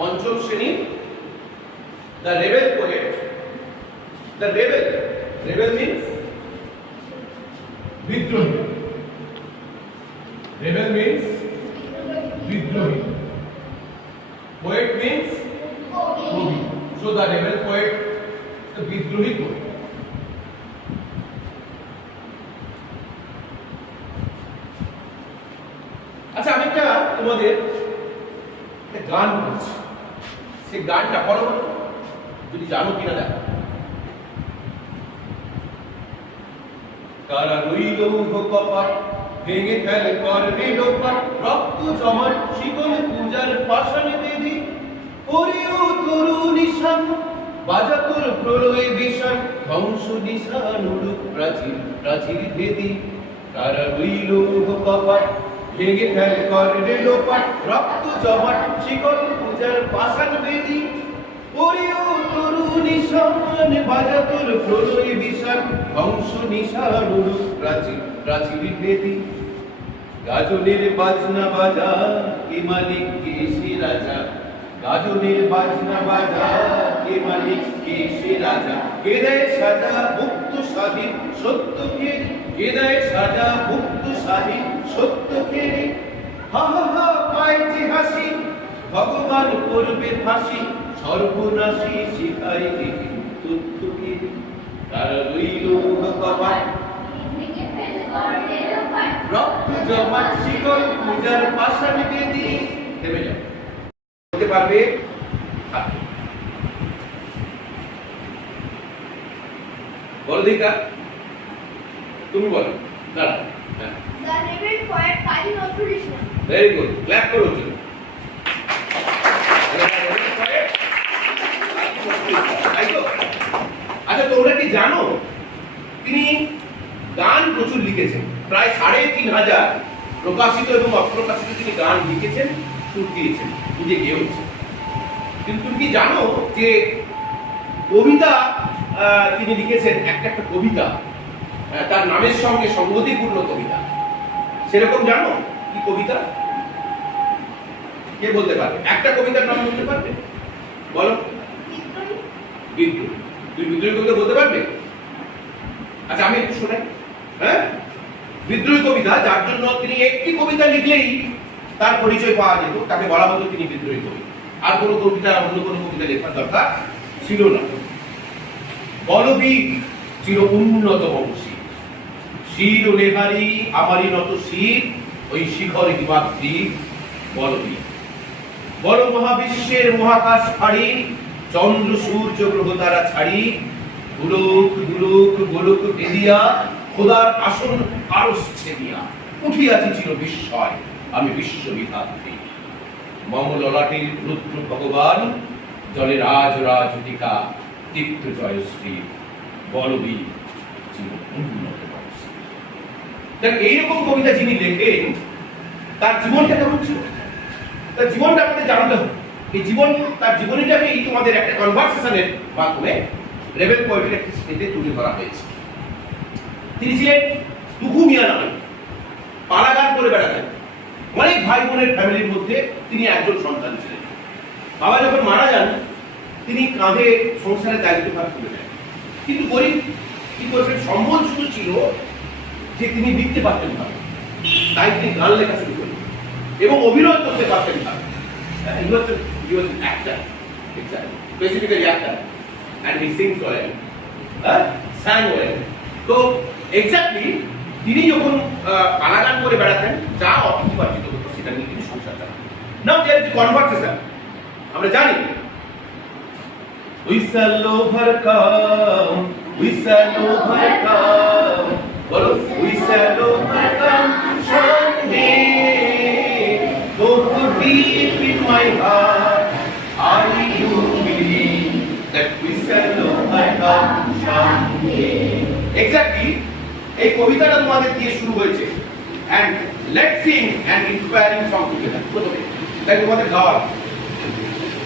পঞ্চম শ্রেণী the rebel poet. The rebel, rebel means বিদ্রোহী, রেবেল মিন্স বিদ্রোহী, পোয়েট মিন্স কবি। So the rebel poet the বিদ্রোহী কবি। আচ্ছা, আমি একটা তোমাদের একটা গান বলছি, সেই গানটা পড়ো যদি জানো কিনা দেখো। কারা রইল কপাট, ভেঙে ফেলে করবে লোপাট, রক্ত জমাট শিকল পূজার পাষাণে দেবী, করিও তরু নিশান বাজা তোর প্রলয় বিষাণ, ধ্বংস নিশান উড়ুক প্রাচীর প্রাচীর ভেদি। কারা রইল কপাট, ভেঙে ফেলে করবে লোপাট, রক্ত জমাট শিকল পূজার পাষাণ বেদি, করিও তরু নিশান বাজা তোর প্রলয় বিষাণ, ধ্বংস নিশান উড়ুক প্রাচীর প্রাচীর ভেদি। গাজনের বাজনা বাজা কে মালিক কে সে রাজা, গাজনের বাজনা বাজা কে মালিক কে সে রাজা, কে দেয় সাজা মুক্ত স্বাধীন সত্যকে, কে দেয় সাজা মুক্ত স্বাধীন সত্যকে। হা হা হা পায় যে হাসি, ভগবান করবে ফাঁসি, সর্বনাশী শিখাই দেখি তথ্যকে। তার রইল কপাট, রক্ত জমাট শিকল পূজার পাষাণ বেদি। থেমে যাও, বলতে পারবে? বলো দিকা, তুমি বলো। দাঁড়া, The Rebel Poet Kazi Nazrul Islam. Very good, clap করো চলো। আচ্ছা, তোমরা কি জানো তিনি গান প্রচুর লিখেছেন, প্রায় 3500 প্রকাশিত এবং অপ্রকাশিত তিনি গান লিখেছেন, সুর দিয়েছেন, নিজে গেয়েছেন। কিন্তু তুমি কি জানো যে কবিতা তিনি লিখেছেন, একটা একটা কবিতা তার নামের সঙ্গে সংগতিপূর্ণ কবিতা, সেরকম জানো কি কবিতা? কে বলতে পারবে? একটা কবিতার নাম বলতে পারবে? বলো। বিদ্রোহী। তুমি বিদ্রোহী কবিতা বলতে পারবে? আচ্ছা, আমি একটু শোনাই। হ্যাঁ, বিদ্রোহী কবিতা যার জন্য তিনি একটি কবিতা লিখলেই তার পরিচয় পাওয়া যেত, তাকে বলা হতো তিনি বিদ্রোহী কবি। আর কোনো কবিতা, অন্য কোনো কবিতা লেখার দরকার ছিল না। বলবীর চির উন্নত বংশী, শির ও নেহারি আমারই নত শির, ওই শিখর হিমাদ্রি বলবীর। বড় মহাবিশ্বের মহাকাশ ফাড়ি, চন্দ্র সূর্য গ্রহ তারা ছাড়ি, গোলক গোলক গোলক এলিয়া, খোদার আসন আরশ ছেদিয়া, উঠিয়াছি চির বিস্ময় আমি বিশ্ববিধাত্রী। মম ললাটের রুদ্র ভগবান, জলে রাজ রাজটিকা দীপ্ত জয়শ্রী, বলবীর চির উন্নত বংশী। দেখ, এইরকম কবিতা যিনি লেখেন তার জীবনটা কেমন ছিল, তার জীবনটা আমাদের জানতে হবে। এই জীবন, তার জীবনীটাকেই তোমাদের একটা কনভারসেশনের মাধ্যমে রেবেল পোয়েটের একটি স্টেজে তুলে ধরা হয়েছে। তিনি ছিলেন দুখু মিয়া নামে, পাড়াগান করে বেড়াতেন। অনেক ভাই বোনের ফ্যামিলির মধ্যে তিনি একজন সন্তান ছিলেন। বাবা যখন মারা যান, তিনি কাঁধে সংসারের দায়িত্বভার তুলে নেন। কিন্তু গরিব কি করবেন, সম্বল শুধু ছিল যে তিনি লিখতে পারতেন না, তাই তিনি গান লেখা শুরু করলেন এবং অভিনয় করতে পারতেন না। He was an actor, specifically actor, and he sings well, sang well. তো এক্স্যাক্টলি তিনি যখন গান করে বেড়াতেন, যা অর্থ উপার্জিত হতো সেটা নিয়ে তিনি সংসার চালাতেন। নাও দেয়ার ইজ এ কনভারসেশন। আমরা জানি we shall overcome, we shall overcome, বলো we shall overcome someday. Though deep in my heart I do believe that we shall overcome someday. Exactly, এই কবিতাটা তোমাদের দিয়ে শুরু হয়েছে, and let's sing an inspiring song together. প্রথমে তাই তোমাদের গাওয়া,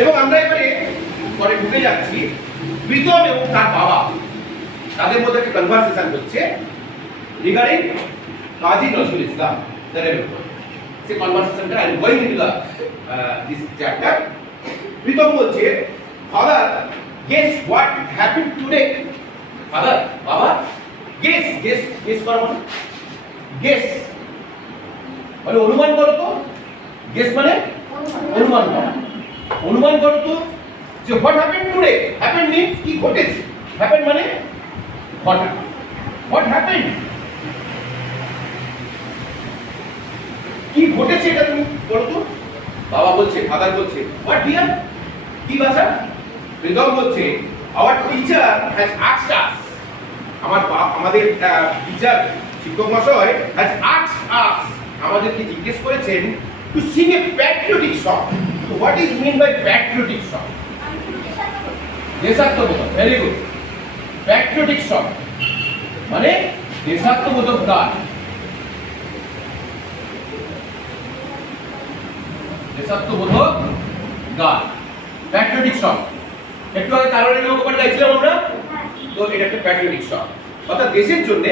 এবং আমরা এবারে পরে ঢুকে যাচ্ছি প্রীতম এবং তার বাবা, তাদের মধ্যে একটা কনভারসেশন হচ্ছে রিগার্ডিং কাজী নজরুল ইসলাম। সেই কনভারসেশনটা I am going into this chapter Pritam বলছে father guess what happened today. Father বাবা গেস গেস গেস করো মানে গেস মানে অনুমান করো তো। গেস মানে অনুমান করো। অনুমান করো তো যে what happened today. Happened means কি ঘটেছে। হ্যাপেন্ড মানে ঘটা। হোয়াট হ্যাপেন্ড কি ঘটেছে এটা তুমি বলো তো। বাবা বলছে ফাদার বলছে হোয়াট ডিয়ার কি ভাষা। প্রীতম বলছে আওয়ার টিচার হ্যাজ আস্কড আস। আমাদের টিচার শিক্ষক মশাই হ্যাজ আস্কড আস আমাদেরকে জিজ্ঞেস করেছেন to sing a patriotic song. তো what is mean by patriotic song. দেশাত্মবোধক। Very good. প্যাট্রিয়টিক সং মানে দেশাত্মবোধক গান। দেশাত্মবোধক গান প্যাট্রিয়টিক সং। একটু আগে কারণে লোকপাঠ গাইছিলাম আমরা, তো এটা একটা প্যাট্রিয়টিক সং অর্থাৎ দেশের জন্য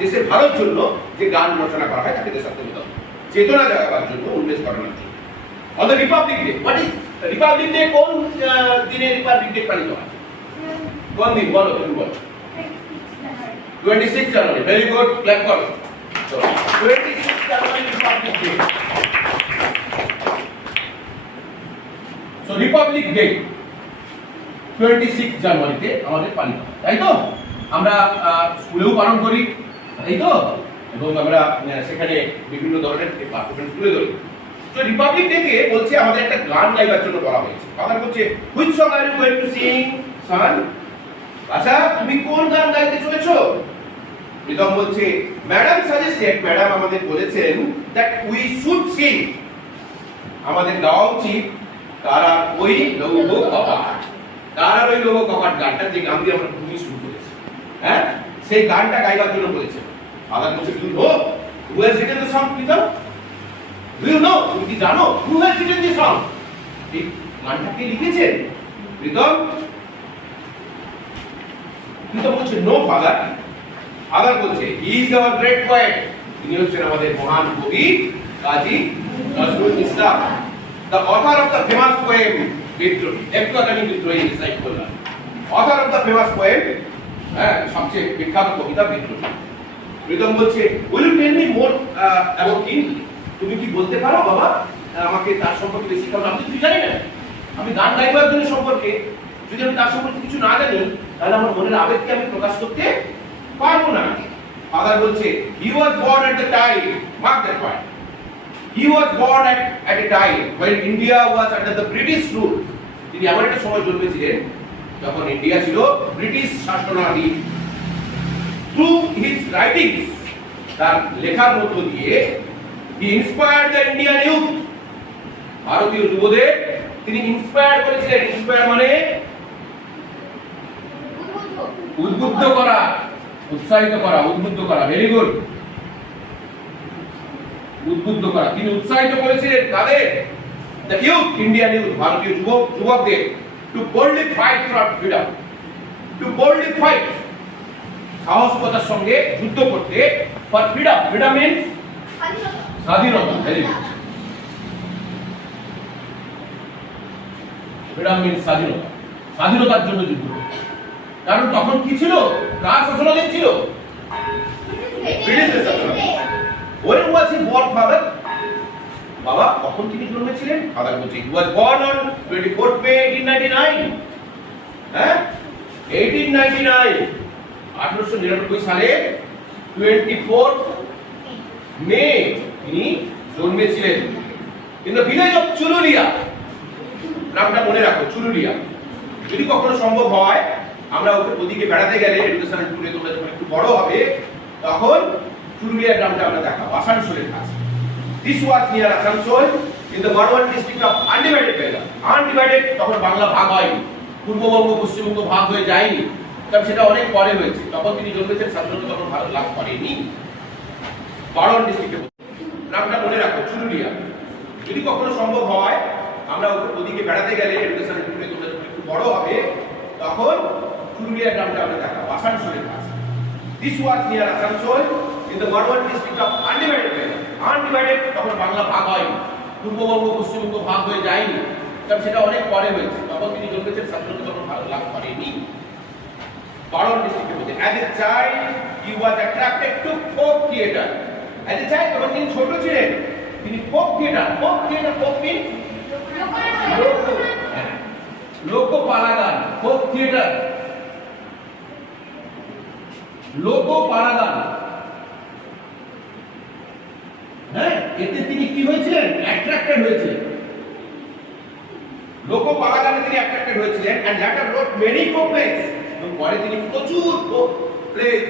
দেশের ভালোর জন্য যে গান রচনা করা হয় তাকে দেশাত্মবোধক চেতনা জাগাবার জন্য উল্লেখ করানোর জন্য। On the Republic day, what is Republic day? কোন দিনে রিপাবলিক ডে পালিত হয়? কোন দিন বলো, তুমি বলো। 26 জানুয়ারি। ভেরি গুড, ক্ল্যাপ করো। তো 26 January republic day. So republic day 26 জানুয়ারিতে আমাদের পালিত হয়, তাই তো? আমরা স্কুলেও পালন করি, তাই তো? এবং আমরা সেখানে বিভিন্ন ধরনের পারফরম্যান্স তুলে ধরি। তো রিপাবলিক ডে কে বলছে আমাদের একটা গান গাইবার জন্য বলা হয়েছে। ফাদার বলছে which song are you going to sing son. আচ্ছা তুমি কোন গান গাইতে চলেছো? প্রীতম বলছে ম্যাডাম সাজেস্টেড, ম্যাডাম আমাদের বলেছেন দ্যাট উই শুড সিং, আমাদের গাওয়া উচিত তারা ওই লৌহ কপাট। তারা ওই লৌহ কপাট গানটা, যে গান দিয়ে আমরা ভূমি শুরু করেছি, হ্যাঁ, সেই গানটা গাইবার জন্য বলেছে। ফাদার বলছে do know who has written the song Pritam? Do you know, তুমি কি জানো who has written the song? এই গানটা কে লিখেছেন? প্রীতম বলছে নো ফাদার। ফাদার বলছে he is our great poet, তিনি হচ্ছেন আমাদের মহান কবি Kazi Nazrul Islam, the author of the famous poem Bidrohi. একটু আগে আমি বিদ্রোহী রিসাইট করলাম। Author of the famous poem, হ্যাঁ, সবচেয়ে বিখ্যাত কবিতা বিদ্রোহী। প্রীতম বলছে will you tell me more about him? তুমি কি বলতে পারো বাবা আমাকে তার সম্পর্কে বেশি? কারণ আমি কিছু জানি না, আমি গান গাইবার জন্য সম্পর্কে যদি আমি তার সম্পর্কে কিছু না জানি তাহলে আমার মনের আবেগকে আমি প্রকাশ করতে পারবো না। ফাদার বলছে he was born at the time, mark that point, he was born at a time when India was under the British rule। তিনি এমন একটা সময় জন্মেছিলেন যখন ইন্ডিয়া ছিল ব্রিটিশ শাসনাধীন। থ্রু হিজ রাইটিংস, তার লেখার মধ্য দিয়ে হি ইন্সপায়ার্ড দ্য ইন্ডিয়ান ইউথ, ভারতীয় যুবদের তিনি ইন্সপায়ার করেছিলেন। ইন্সপায়ার মানে উদ্বুদ্ধ করা, উৎসাহিত করা, উদ্বুদ্ধ করা। ভেরি গুড, উদ্বুদ্ধ করা। তিনি উৎসাহিত করেছিলেন কাদের? দ্য ইউথ, ইন্ডিয়ান ইউথ, ভারতীয় যুবকদের to boldly fight for freedom. To boldly fight, সাহসিকতার সঙ্গে যুদ্ধ করতে, ফর ফ্রিডম। ফ্রিডম মিন্স স্বাধীনতা। ভেরি গুড, ফ্রিডম মিন্স স্বাধীনতা। স্বাধীনতার জন্য যুদ্ধ করতে। কারণ তখন কি ছিল? কার শাসনাধীন ছিল? ব্রিটিশ শাসনাধীন। When was he born, father? বাবা কখন তিনি জন্মেছিলেন? ফাদার বলছে he was born on 24th May 1899। হ্যাঁ, 1899, 1899 সালে 24th মে তিনি জন্মেছিলেন in the village of Churulia. নামটা মনে রাখো, চুরুলিয়া। যদি কখনো সম্ভব হয় আমরা ওদিকে বেড়াতে গেলে এডুকেশনাল ট্যুরে, তোমরা যখন একটু বড় হবে তখন চুরুলিয়া গ্রামটা আমরা দেখাবো, আসানসোলের কাছে। This was near Asansol in the Bardhaman district of undivided Bengal. Undivided তখন বাংলা ভাগ হয়নি, পূর্ববঙ্গ পশ্চিমবঙ্গ ভাগ হয়ে যায়নি, কারণ সেটা অনেক পরে হয়েছে। তখন তিনি জন্মেছেন, স্বাধীনতা তখন ভারত লাভ করেনি। বর্ধমান ডিস্ট্রিক্টে নামটা মনে রাখো, চুরুলিয়া। যদি কখনো সম্ভব হয় আমরা ওদিকে বেড়াতে গেলে এডুকেশনাল ট্যুরে, তোমরা যখন একটু বড় হবে তখন চুরুলিয়া গ্রামটা আমরা দেখাবো, আসানসোলের কাছে। This was near Asansol in the Bardhaman district of undivided Bengal. Undivided তখন বাংলা ভাগ হয়নি, পূর্ববঙ্গ পশ্চিমবঙ্গ ভাগ হয়ে যায়নি, কারণ সেটা অনেক পরে হয়েছে, তখন তিনি জন্মেছেন স্বাধীনতা তখন ভারত লাভ করেনি। বারণ ডিস্ট্রিক্টের মধ্যে as a child he was attracted to folk theatre. As a child যখন তিনি ছোট ছিলেন তিনি ফোক থিয়েটার ফোক মিনস লোক পালাগান, ফোক থিয়েটার, লোক পালাগান, হ্যাঁ, এতে তিনি কি হয়েছিলেন? অ্যাট্রাক্টেড হয়েছিলেন। লোক পালাগানে তিনি অ্যাট্রাক্টেড হয়েছিলেন and later wrote many folk plays. এবং পরে তিনি প্রচুর ফোক প্লেস,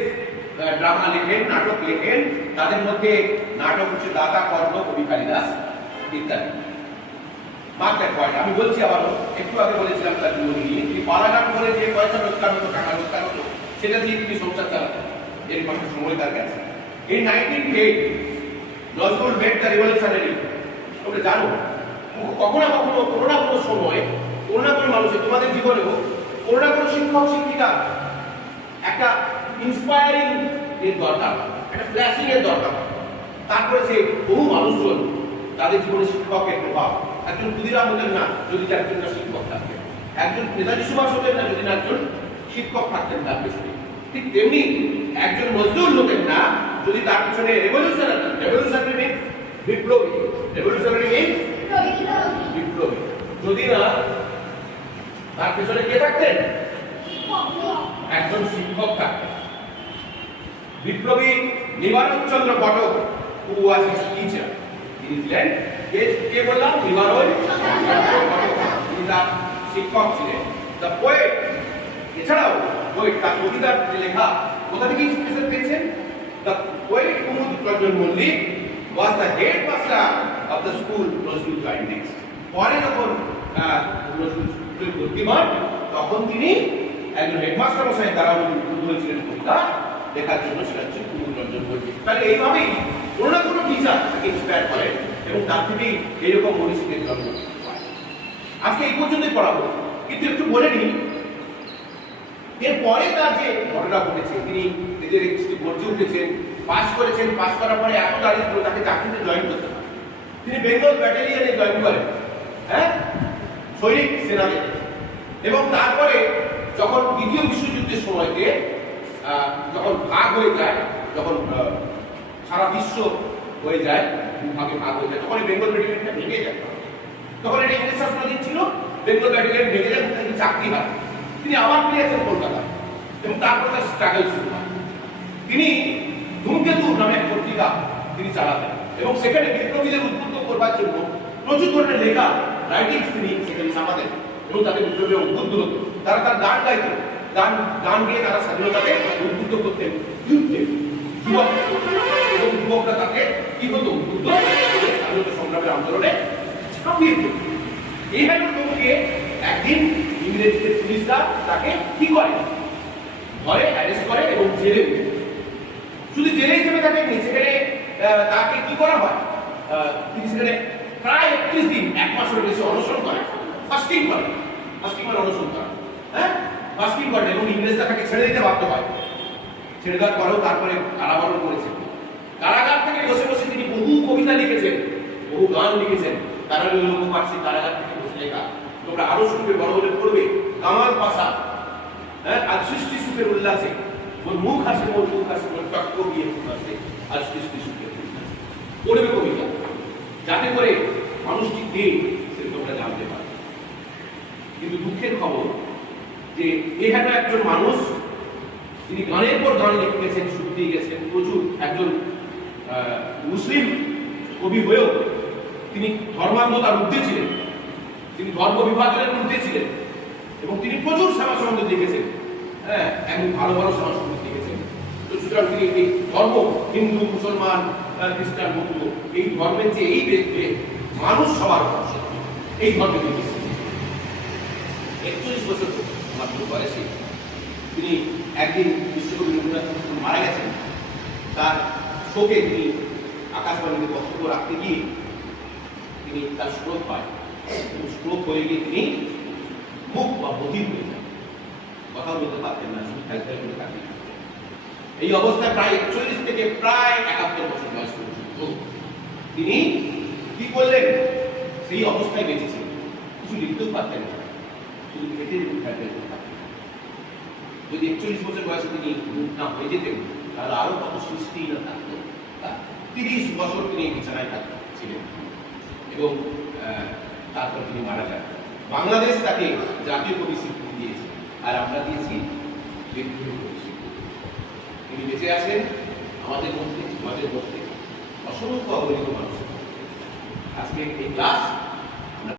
ড্রামা লেখেন, নাটক লেখেন। তাদের মধ্যে নাটক হচ্ছে দাতা, কর্ণ, কবি কালিদাস ইত্যাদি। Mark that point. আমি বলছি আবারও, একটু আগে বলেছিলাম তার জীবনী নিয়ে, তিনি পালাগান করে যে পয়সা রোজগার হতো, টাকা রোজগার হতো, সেটা দিয়ে তিনি সংসার চালাতেন। এর মাত্র সময় তার কাছে। In 1908 Nazrul made the revolutionary. তোমরা জানো কখনো না কখনো কোনো না কোনো সময় কোনো না কোনো মানুষের, তোমাদের জীবনেও কোনো না কোনো শিক্ষক শিক্ষিকা একটা ইন্সপায়ারিং এর দরকার, একটা ফ্ল্যাশিং এর দরকার। তারপরে সে বহু মানুষজন তাদের জীবনে শিক্ষকের প্রভাব। একজন ক্ষুদিরাম হতেন না যদি একজন না শিক্ষক থাকতেন, একজন নেতাজি সুভাষ হতেন না যদি না একজন শিক্ষক থাকতেন তার পেছনে। ঠিক তেমনি একজন নজরুল হতেন না যদি তার পিছনে রেভলিউশনারি মিনস বিপ্লবী, রেভলিউশনারি মিনস বিপ্লবী, যদি না তার পিছনে কে থাকতেন? একজন শিক্ষক থাকতেন। বিপ্লবী নিবারণ চন্দ্র ঘটক who was his teacher, তিনি ছিলেন কে বললাম? নিবারণ চন্দ্র ঘটক, তিনি তার শিক্ষক ছিলেন। দ্য পোয়েট, এছাড়াও পোয়েট তার কবিতার লেখা কোথা থেকে ইন্সপিরেশন পেয়েছেন? The poet Kumud Ranjan Mallick was the headmaster of the school Nazrul joined next. পরে যখন নজরুল স্কুলে ভর্তি হন তখন তিনি একজন হেডমাস্টার মশাই দ্বারা উদ্বুদ্ধ হয়েছিলেন কবিতা লেখার জন্য, সেটা হচ্ছে কুমুদ রঞ্জন মল্লিক। তাহলে এইভাবেই কোনো না কোনো টিচার তাকে ইন্সপায়ার করেন এবং তার থেকেই এইরকম মনীষীদের জন্ম হয়। আজকে এই পর্যন্তই পড়াবো, কিন্তু একটু বলে নিই এরপরে তার যে ঘটনা ঘটেছে, তিনি নিজের গর্জে উঠেছেন, পাস করেছেন, পাস করার পরে এত দারিদ্র তাকে চাকরিতে জয়েন করতে হয়। তিনি বেঙ্গল ব্যাটালিয়নে জয়েন করেন, হ্যাঁ, সৈনিক সেনাতে। এবং তারপরে যখন দ্বিতীয় বিশ্বযুদ্ধের সময়তে যখন ভাগ হয়ে যায়, যখন সারা বিশ্ব হয়ে যায়, দুভাগে ভাগ হয়ে যায়, তখন এই বেঙ্গল ব্যাটালিয়নটা ভেঙে যায়। তখন এটা ইংরেজ শাসনাধীন ছিল, বেঙ্গল ব্যাটালিয়ন ভেঙে যায়, তাকে চাকরি হয়। তিনি আবার ফিরে আসেন কলকাতা এবং তারপর তার স্ট্রাগল শুরু হয়। তিনি ধূমকেতু নামে এক পত্রিকা তিনি চালাতেন এবং সেখানে বিপ্লবীদের উদ্বুদ্ধ করবার জন্য প্রচুর ধরনের লেখা, রাইটিংস তিনি সেখানে ছাপাতেন এবং তাদের বিপ্লবীরা উদ্বুদ্ধ হতো। তারা তার গান গাইতেন, গান গিয়ে তারা স্বাধীনতাকে উদ্বুদ্ধ করতেন যুদ্ধে। যুবক এবং যুবকরা তাকে কি হতো? উদ্বুদ্ধ স্বাধীনতা সংগ্রামের আন্দোলনে ঝাঁপিয়ে পড়ত। এই লোককে একদিন ইংরেজদের পুলিশরা তাকে কি করে? ধরে, অ্যারেস্ট করে এবং জেলে দেয়। শুধু জেলে হিসেবে তাকে সেখানে তাকে কি করা হয়? তিনি সেখানে প্রায় 31 দিন, 1 মাসের বেশি অনশন করে, ফাস্টিং করে, অনশন করে, হ্যাঁ, ফাস্টিং করে এবং ইংরেজরা তাকে ছেড়ে দিতে বাধ্য হয়। ছেড়ে দেওয়ার পরেও তারপরে কারাবরণ করেছেন। কারাগার থেকে বসে বসে তিনি বহু কবিতা লিখেছেন, বহু গান লিখেছেন। তারা লোকপার্সি কারাগার থেকে বসে লেখা, তোমরা আরো শুনবে, বড় হলে পড়বে। কামাল পাশা, হ্যাঁ, আজ সৃষ্টি সুখের উল্লাসে, মোর মুখ হাসে, মোর টক্ক দিয়ে হাসে, আজ সৃষ্টি সুখের উল্লাসে। পড়বে কবিতা, যাতে করে মানুষটি কে সে তোমরা জানতে পারে। কিন্তু দুঃখের খবর যে এখানে একজন মানুষ, তিনি গানের পর গান লিখে গেছেন, সুর দিয়ে গেছেন প্রচুর। একজন মুসলিম কবি হয়েও তিনি ধর্মান্ধতার ঊর্ধ্বে ছিলেন, তিনি ধর্ম বিভাজনের ঊর্ধ্বে ছিলেন এবং তিনি প্রচুর শ্যামা সঙ্গীত লিখেছেন, হ্যাঁ, এবং ভালো ভালো শ্যামা সঙ্গীত লিখেছেন। তো সুতরাং তিনি এই ধর্ম, হিন্দু, মুসলমান, খ্রিস্টান, বৌদ্ধ, এই ধর্মের যে এই মানুষ সবার এই ধর্মে লিখেছেন। 41 বছর মাত্র বয়সে তিনি একদিন বিশ্বকবি রবীন্দ্রনাথ ঠাকুর মারা গেছেন। তার শোকে তিনি আকাশবাণীতে বক্তব্য রাখতে গিয়ে তিনি তার স্ট্রোক পায়। স্ট্রোক হয়ে গিয়ে তিনি মুখ বা বধির হয়ে যান, কথা বলতে পারতেন না, শুধু খেলতে করে কাটিয়ে। এই অবস্থায় প্রায় 41 থেকে প্রায় 71 বছর বয়স পর্যন্ত তিনি কি করলেন? সেই অবস্থায় বেঁচেছিলেন। কিছু লিখতেও পারতেন না, শুধু পেটের উঠাতে পারতেন। যদি 41 বছর বয়সে তিনি না হয়ে যেতেন তাহলে আরো কত সৃষ্টি না থাকতো। 30 বছর তিনি বিছানায় ছিলেন এবং তারপর তিনি মারা যান। বাংলাদেশ তাকে জাতীয় কবি স্বীকৃতি দিয়েছে, আর আমরা দিয়েছি বিদ্রোহী কবি স্বীকৃতি। তিনি বেঁচে আছেন আমাদের মধ্যে, সমাজের মধ্যে অসংখ্য অগণিত মানুষ। আজকে এই ক্লাস